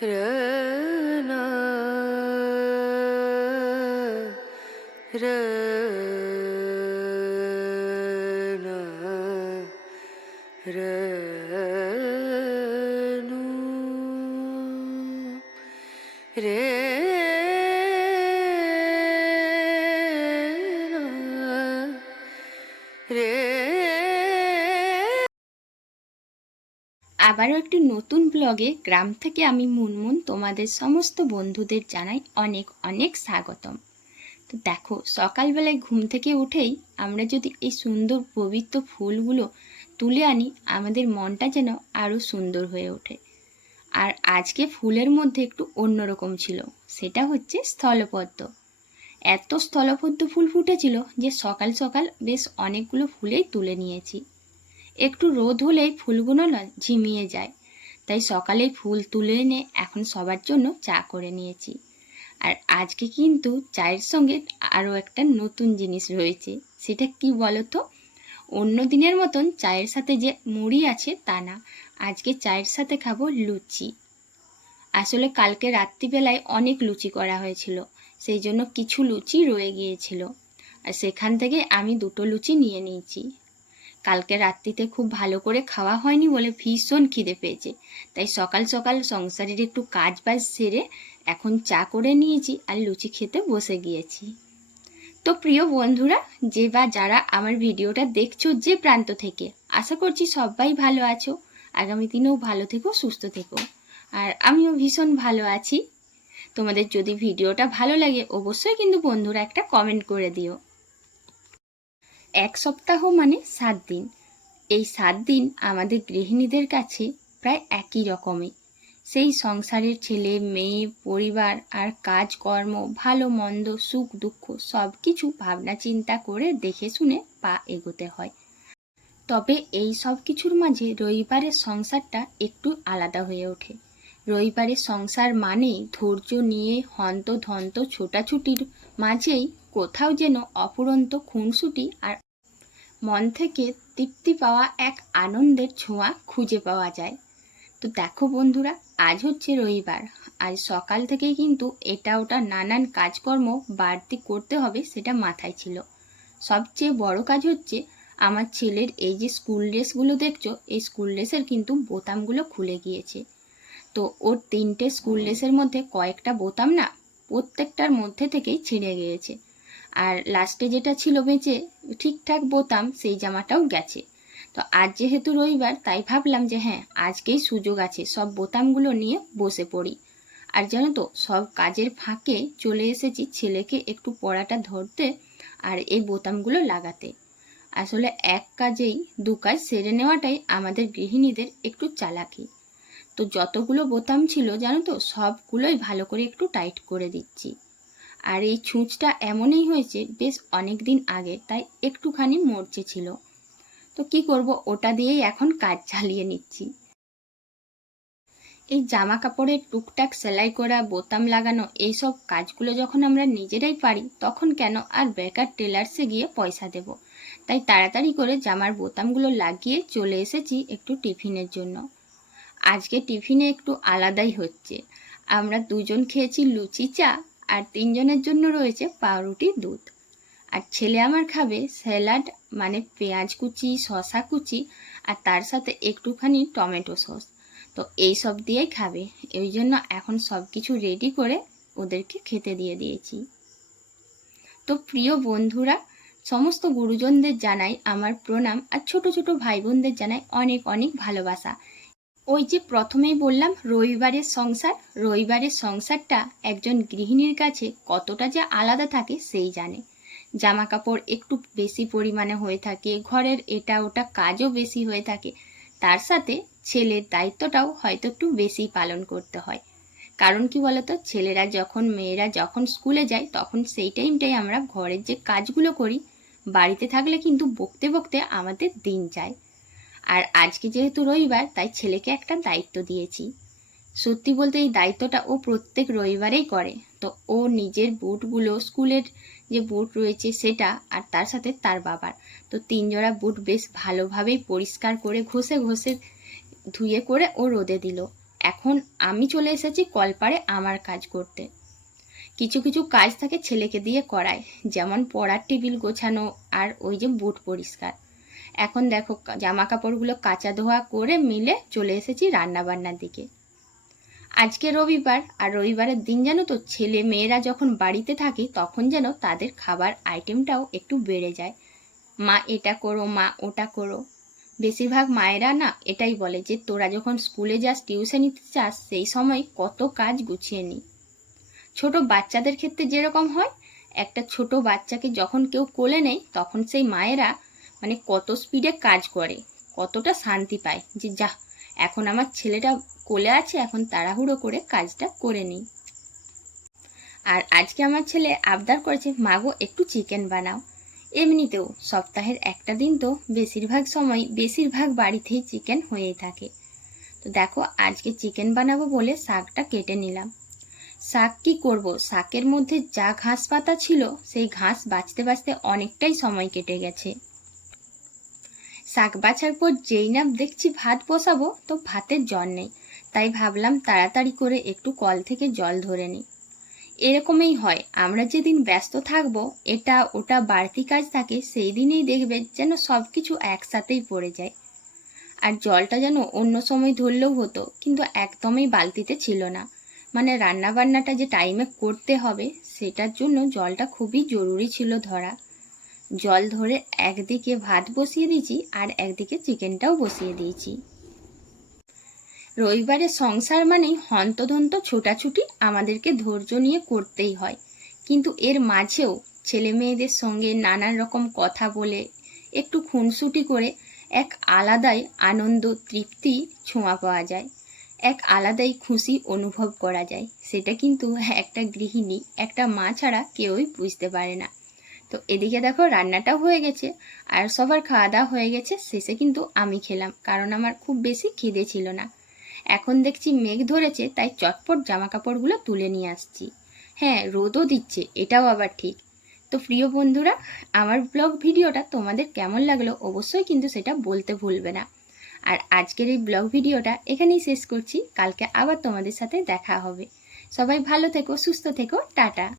रना रना रनु रे रे। আবারও একটি নতুন ব্লগে গ্রাম থেকে আমি মুনমুন তোমাদের সমস্ত বন্ধুদের জানাই অনেক অনেক স্বাগতম। তো দেখো, সকালবেলায় ঘুম থেকে উঠেই আমরা যদি এই সুন্দর পবিত্র ফুলগুলো তুলে আনি, আমাদের মনটা যেন আরও সুন্দর হয়ে ওঠে। আর আজকে ফুলের মধ্যে একটু অন্যরকম ছিল, সেটা হচ্ছে স্থলপদ্ম। এত স্থলপদ্ম ফুল ফুটেছিল যে সকাল সকাল বেশ অনেকগুলো ফুলেই তুলে নিয়েছি। একটু রোদ হলেই ফুলগুলো না ঝিমিয়ে যায়, তাই সকালেই ফুল তুলে এনে এখন সবার জন্য চা করে নিয়েছি। আর আজকে কিন্তু চায়ের সঙ্গে আরও একটা নতুন জিনিস রয়েছে। সেটা কি বলো তো? অন্য দিনের মতন চায়ের সাথে যে মুড়ি আছে তা না, আজকে চায়ের সাথে খাবো লুচি। আসলে কালকে রাত্রিবেলায় অনেক লুচি করা হয়েছিল, সেই জন্য কিছু লুচি রয়ে গিয়েছিল, আর সেখান থেকে আমি দুটো লুচি নিয়ে নিয়েছি। কালকে রাত্রিতে খুব ভালো করে খাওয়া হয়নি বলে ভীষণ খিদে পেয়েছে, তাই সকাল সকাল সংসারের একটু কাজ বাজ সেরে এখন চা করে নিয়েছি আর লুচি খেতে বসে গিয়েছি। তো প্রিয় বন্ধুরা, যে বা যারা আমার ভিডিওটা দেখছো যে প্রান্ত থেকে, আশা করছি সবাই ভালো আছো। আগামী দিনেও ভালো থেকো, সুস্থ থেকো। আর আমিও ভীষণ ভালো আছি। তোমাদের যদি ভিডিওটা ভালো লাগে অবশ্যই কিন্তু বন্ধুরা একটা কমেন্ট করে দিও। এক সপ্তাহ মানে 7 দিন। এই 7 দিন আমাদের গৃহিণীদের কাছে প্রায় একই রকমই। সেই সংসারের ছেলে মেয়ে, পরিবার আর কাজকর্ম, ভালো মন্দ, সুখ দুঃখ সব কিছু ভাবনা চিন্তা করে দেখে শুনে পা এগোতে হয়। তবে এই সব কিছুর মাঝে রবিবারের সংসারটা একটু আলাদা হয়ে ওঠে। রবিবারের সংসার মানে ধৈর্য নিয়ে হন্তধন্ত ছোটাছুটির মাঝেই কোথাও যেন অফুরন্ত খুনসুটি আর মন থেকে তৃপ্তি পাওয়া এক আনন্দের ছোঁয়া খুঁজে পাওয়া যায়। তো দেখো বন্ধুরা, আজ হচ্ছে রবিবার। আজ সকাল থেকেই কিন্তু এটা ওটা নানান কাজকর্ম বাড়তি করতে হবে সেটা মাথায় ছিল। সবচেয়ে বড় কাজ হচ্ছে আমার ছেলের এই যে স্কুল ড্রেসগুলো দেখছো, এই স্কুল ড্রেসের কিন্তু বোতামগুলো খুলে গিয়েছে। তো ওর 3টে স্কুল ড্রেসের মধ্যে কয়েকটা বোতাম না প্রত্যেকটার মধ্যে থেকেই ছিঁড়ে গিয়েছে, আর লাস্টে যেটা ছিল বেঁচে ঠিকঠাক বোতাম সেই জামাটাও গেছে। তো আজ যেহেতু রবিবার তাই ভাবলাম যে হ্যাঁ, আজকেই সুযোগ আছে, সব বোতামগুলো নিয়ে বসে পড়ি। আর জানো তো, সব কাজের ফাঁকে চলে এসেছি ছেলেকে একটু পড়াটা ধরতে আর এই বোতামগুলো লাগাতে। আসলে এক কাজেই দু কাজ সেরে নেওয়াটাই আমাদের গৃহিণীদের একটু চালাকি। তো যতগুলো বোতাম ছিল জানো তো, সবগুলোই ভালো করে একটু টাইট করে দিচ্ছি। আর এই ছুঁচটা এমনই হয়েছে বেশ অনেক দিন আগে, তাই একটুখানি মরচে ছিল। তো কি করব, ওটা দিয়েই এখন কাজ চালিয়ে নিচ্ছি। এই জামা কাপড়ের টুকটাক সেলাই করা, বোতাম লাগানো, এইসব কাজগুলো যখন আমরা নিজেরাই পারি তখন কেন আর বেকার টেলার্সে গিয়ে পয়সা দেব। তাই তাড়াতাড়ি করে জামার বোতামগুলো লাগিয়ে চলে এসেছি একটু টিফিনের জন্য। আজকে টিফিনে একটু আলাদাই হচ্ছে। আমরা দুজন খেয়েছি লুচি চা, আর 3 জনের জন্য রয়েছে পাউরুটি দুধ। আর ছেলে আমার খাবে স্যালাড, মানে পেঁয়াজ কুচি, শসা কুচি, আর তার সাথে একটুখানি টমেটো সস। তো এই সব দিয়েই খাবে, ওই জন্য এখন সব কিছু রেডি করে ওদেরকে খেতে দিয়ে দিয়েছি। তো প্রিয় বন্ধুরা, সমস্ত গুরুজনদের জানাই আমার প্রণাম, আর ছোট ছোট ভাই বোনদের জানাই অনেক অনেক ভালোবাসা। ওই যে প্রথমেই বললাম রবিবারের সংসার, রবিবারের সংসারটা একজন গৃহিণীর কাছে কতটা যে আলাদা থাকে সেই জানে। জামা কাপড় একটু বেশি পরিমাণে হয়ে থাকে, ঘরের এটা ওটা কাজও বেশি হয়ে থাকে, তার সাথে ছেলের দায়িত্বটাও হয়তো একটু বেশি পালন করতে হয়। কারণ কি বলতো, ছেলেরা যখন, মেয়েরা যখন স্কুলে যায় তখন সেই টাইমটাই আমরা ঘরের যে কাজগুলো করি, বাড়িতে থাকলে কিন্তু বকতে বকতে আমাদের দিন যায়। আর আজকে যেহেতু রবিবার তাই ছেলেকে একটা দায়িত্ব দিয়েছি। সত্যি বলতে এই দায়িত্বটা ও প্রত্যেক রবিবারেই করে। তো ও নিজের বুটগুলো, স্কুলের যে বুট রয়েছে সেটা, আর তার সাথে তার বাবার, তো 3 জোড়া বুট বেশ ভালোভাবেই পরিষ্কার করে ঘষে ঘষে ধুয়ে করে ও রোদে দিল। এখন আমি চলে এসেছি কলপাড়ে আমার কাজ করতে। কিছু কিছু কাজ থাকে ছেলেকে দিয়ে করায়, যেমন পড়ার টেবিল গোছানো আর ওই যে বুট পরিষ্কার। এখন দেখো জামা কাপড়গুলো কাচা ধোয়া করে মিলে চলে এসেছি রান্নাবান্নার দিকে। আজকে রবিবার, আর রবিবারের দিন জানো তো ছেলে মেয়েরা যখন বাড়িতে থাকে তখন যেন তাদের খাবার আইটেমটাও একটু বেড়ে যায়। মা এটা করো, মা ওটা করো। বেশিরভাগ মায়েরা না এটাই বলে যে তোরা যখন স্কুলে যাস, টিউশনিতে যাস, সেই সময় কত কাজ গুছিয়ে নি। ছোট বাচ্চাদের ক্ষেত্রে যেরকম হয়, একটা ছোট বাচ্চাকে যখন কেউ কোলে নেয় তখন সেই মায়েরা মানে কত স্পিডে কাজ করে, কতটা শান্তি পায় যে যা এখন আমার ছেলেটা কোলে আছে, এখন তাড়াহুড়ো করে কাজটা করে নিই। আর আজকে আমার ছেলে আবদার করেছে, মাগো একটু চিকেন বানাও। এমনিতেও সপ্তাহের একটা দিন তো বেশিরভাগ সময় বেশিরভাগ বাড়িতেই চিকেন হয়েই থাকে। তো দেখো আজকে চিকেন বানাবো বলে শাকটা কেটে নিলাম। শাক কি করব, শাকের মধ্যে যা ঘাস পাতা ছিল সেই ঘাস বাছতে বাছতে অনেকটাই সময় কেটে গেছে। শাক বাছার পর যেই না দেখছি ভাত বসাবো, তো ভাতের জল নেই। তাই ভাবলাম তাড়াতাড়ি করে একটু কল থেকে জল ধরে নিই। এরকমই হয়, আমরা যেদিন ব্যস্ত থাকবো, এটা ওটা বাড়তি কাজ থাকে, সেই দিনেই দেখবে যেন সব কিছু একসাথেই পড়ে যায়। আর জলটা যেন অন্য সময় ধরলেও হতো, কিন্তু একদমই বালতিতে ছিল না। মানে রান্না বান্নাটা যে টাইমে করতে হবে সেটার জন্য জলটা খুবই জরুরি ছিল ধরা। জল ধরে একদিকে ভাত বসিয়ে দিয়েছি আর একদিকে চিকেনটাও বসিয়ে দিয়েছি। রবিবারের সংসার মানেই হন্তদন্ত ছোটাছুটি আমাদেরকে ধৈর্য নিয়ে করতেই হয়, কিন্তু এর মাঝেও ছেলে মেয়েদের সঙ্গে নানান রকম কথা বলে একটু খুনসুটি করে এক আলাদাই আনন্দ তৃপ্তি ছোঁয়া পাওয়া যায়, এক আলাদাই খুশি অনুভব করা যায়। সেটা কিন্তু একটা গৃহিণী, একটা মা ছাড়া কেউই বুঝতে পারে না। তো এদিকে দেখো রান্নাটাও হয়ে গেছে আর সবার খাওয়া দাওয়া হয়ে গেছে। শেষে কিন্তু আমি খেলাম, কারণ আমার খুব বেশি খিদে ছিল না। এখন দেখছি মেঘ ধরেছে, তাই চটপট জামা কাপড়গুলো তুলে নিয়ে আসছি। হ্যাঁ, রোদও দিচ্ছে, এটাও আবার ঠিক। তো প্রিয় বন্ধুরা, আমার ব্লগ ভিডিওটা তোমাদের কেমন লাগলো অবশ্যই কিন্তু সেটা বলতে ভুলবে না। আর আজকের এই ব্লগ ভিডিওটা এখানেই শেষ করছি, কালকে আবার তোমাদের সাথে দেখা হবে। সবাই ভালো থেকো, সুস্থ থেকো, টাটা।